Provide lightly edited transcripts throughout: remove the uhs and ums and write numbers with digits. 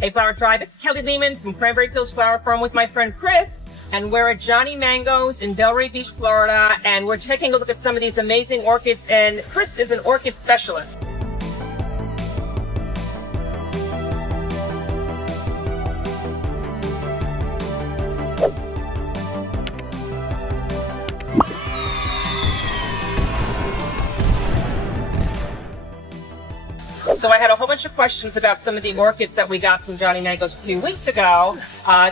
Hey, Flower Tribe, it's Kelly Lehman from Cranberry Hills Flower Farm with my friend Chris, and we're at Johnny Mango's in Delray Beach, Florida, and we're taking a look at some of these amazing orchids, and Chris is an orchid specialist. So I had a whole bunch of questions about some of the orchids that we got from Johnny Mango's a few weeks ago.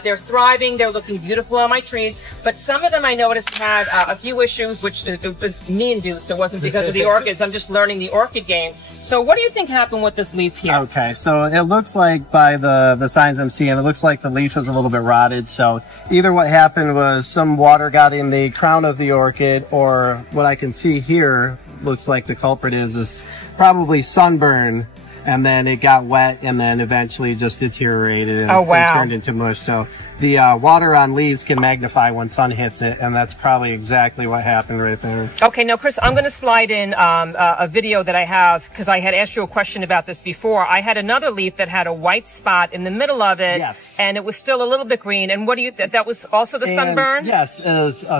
They're thriving, they're looking beautiful on my trees, but some of them I noticed had a few issues, which was me-induced. It wasn't because of the orchids. I'm just learning the orchid game. So what do you think happened with this leaf here? Okay, so it looks like by the signs I'm seeing, it looks like the leaf was a little bit rotted. So either what happened was some water got in the crown of the orchid, or what I can see here looks like the culprit is probably sunburn, and then it got wet and then eventually just deteriorated and turned into mush. So the water on leaves can magnify when sun hits it, and that's probably exactly what happened right there. Okay, now Chris, I'm going to slide in a video that I have, because I had asked you a question about this before. I had another leaf that had a white spot in the middle of it, and it was still a little bit green. And what do you think? That was also the sunburn? Yes,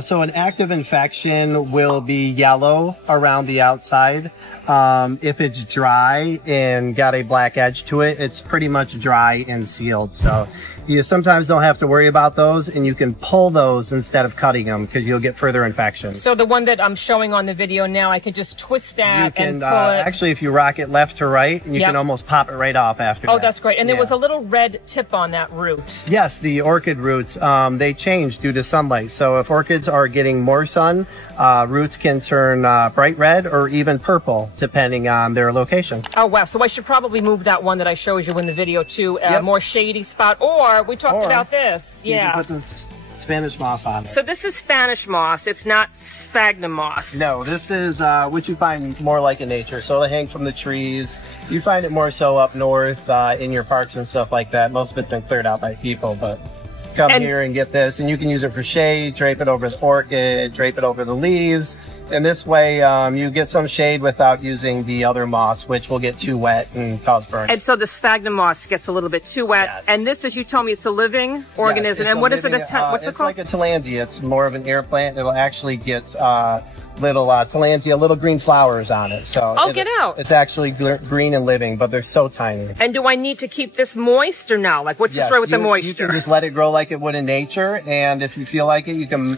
so an active infection will be yellow around the outside. If it's dry and got a black edge to it, it's pretty much dry and sealed. So you sometimes don't have to worry about those, and you can pull those instead of cutting them because you'll get further infections. So the one that I'm showing on the video now, I can just twist that and pull it. Actually, if you rock it left to right, you can almost pop it right off after that. Oh, that's great. And there was a little red tip on that root. Yes, the orchid roots, they change due to sunlight. So if orchids are getting more sun, roots can turn bright red or even purple, depending on their location. Oh, wow. So I should probably move that one that I showed you in the video to a more shady spot. Or we talked about this. You can put some Spanish moss on it. So this is Spanish moss. It's not sphagnum moss. No, this is what you find more like in nature. So it'll hang from the trees. You find it more so up north in your parks and stuff like that. Most of it's been cleared out by people, but come here and get this, and you can use it for shade, drape it over the orchid, drape it over the leaves, and this way you get some shade without using the other moss, which will get too wet and cause burn. And so the sphagnum moss gets a little bit too wet, and this, as you told me, it's a living organism. And what is it? What's it called? It's like a tillandsia. It's more of an air plant. It'll actually get little tillandsia, little green flowers on it. So get out. It's actually green and living, but they're so tiny. And do I need to keep this moist or no? Like, what's the story with the moisture? You can just let it grow like it would in nature, and if you feel like it, you can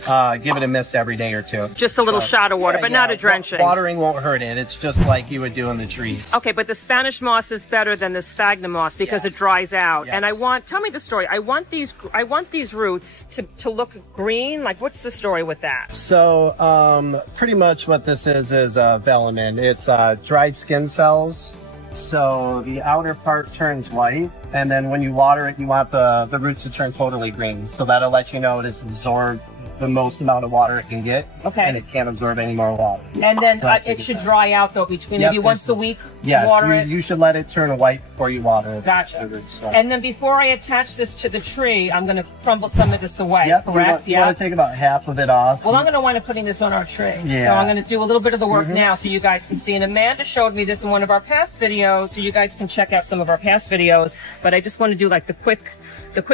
give it a mist every day or two. Just a little shot of water, but not a drenching. Watering won't hurt it. It's just like you would do in the trees. Okay, but the Spanish moss is better than the sphagnum moss because it dries out. And tell me the story. I want these roots to look green. Like, what's the story with that? So, pretty much what this is Vellin. It's dried skin cells. So the outer part turns white, and then when you water it, you want the roots to turn totally green. So that'll let you know it's absorbed the most amount of water it can get, and it can't absorb any more water. And then it should dry out though between maybe once a week. Yes, you should let it turn white before you water it. Gotcha. And then before I attach this to the tree, I'm going to crumble some of this away. Correct? You want to take about half of it off. Well, I'm going to wind up putting this on our tree. So I'm going to do a little bit of the work now so you guys can see. And Amanda showed me this in one of our past videos, so you guys can check out some of our past videos. But I just want to do like the quick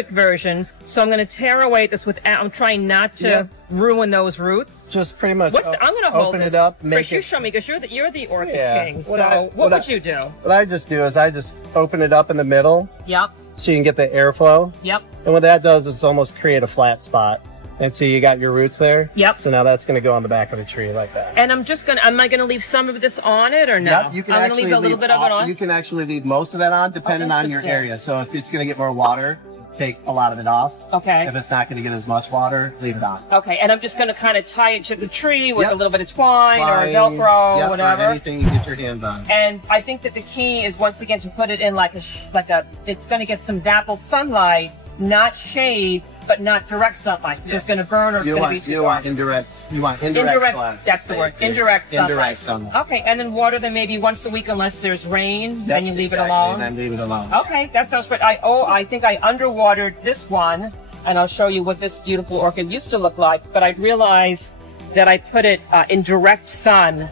version. So I'm going to tear away this I'm trying not to ruin those roots. Just pretty much I'm going to hold it up, Chris, you show me, because you're the orchid king. So what would you do? What I just do is I just open it up in the middle. So you can get the airflow. And what that does is almost create a flat spot. And so you got your roots there. So now that's going to go on the back of the tree like that. And am I going to leave some of this on it or no? You can I'm going to leave a little bit of it on? You can actually leave most of that on, depending on your area. So if it's going to get more water, take a lot of it off. If it's not going to get as much water, leave it on. And I'm just going to kind of tie it to the tree with a little bit of twine or Velcro, whatever. Or anything you get your hands on. And I think that the key is, once again, to put it in it's going to get some dappled sunlight, not shade, but not direct sunlight. It's going to burn, or it's going to be too dark. Indirect sunlight. That's the word. Indirect sunlight. Okay, and then water them maybe once a week unless there's rain. Then you leave it alone. And then leave it alone. Okay, that sounds great. I think I underwatered this one, and I'll show you what this beautiful orchid used to look like. But I realized that I put it in direct sun,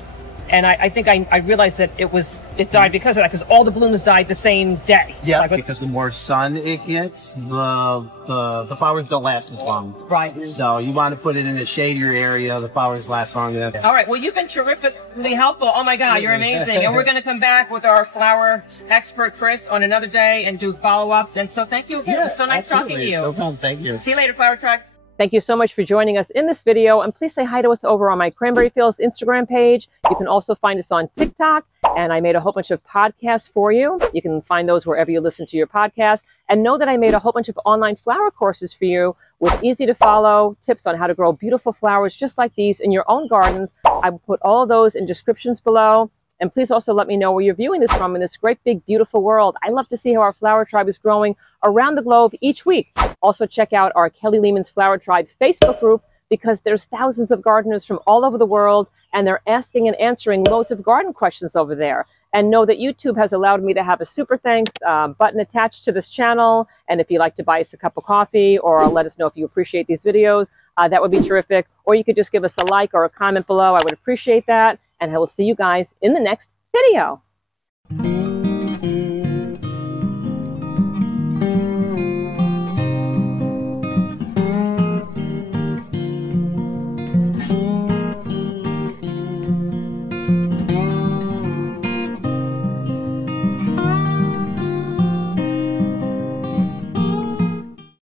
And I think I realized that it died because of that, because all the blooms died the same day. Yeah, like, because the more sun it gets, the flowers don't last as long. Right. So you want to put it in a shadier area, the flowers last longer. All right, well, you've been terrifically helpful. Oh my God, you're amazing. And we're going to come back with our flower expert, Chris, on another day and do follow-ups. And so thank you again. It was so nice talking to you. No problem, thank you. See you later, Flower Tribe. Thank you so much for joining us in this video, and please say hi to us over on my Cranberry Fields Instagram page. You can also find us on TikTok, and I made a whole bunch of podcasts for you. You can find those wherever you listen to your podcast, and know that I made a whole bunch of online flower courses for you with easy to follow tips on how to grow beautiful flowers just like these in your own gardens. I will put all of those in descriptions below. And please also let me know where you're viewing this from in this great, big, beautiful world. I love to see how our flower tribe is growing around the globe each week. Also check out our Kelly Lehman's Flower Tribe Facebook group, because there's thousands of gardeners from all over the world, and they're asking and answering loads of garden questions over there. And know that YouTube has allowed me to have a super thanks button attached to this channel. And if you'd like to buy us a cup of coffee, or let us know if you appreciate these videos, that would be terrific. Or you could just give us a like or a comment below. I would appreciate that. And I will see you guys in the next video.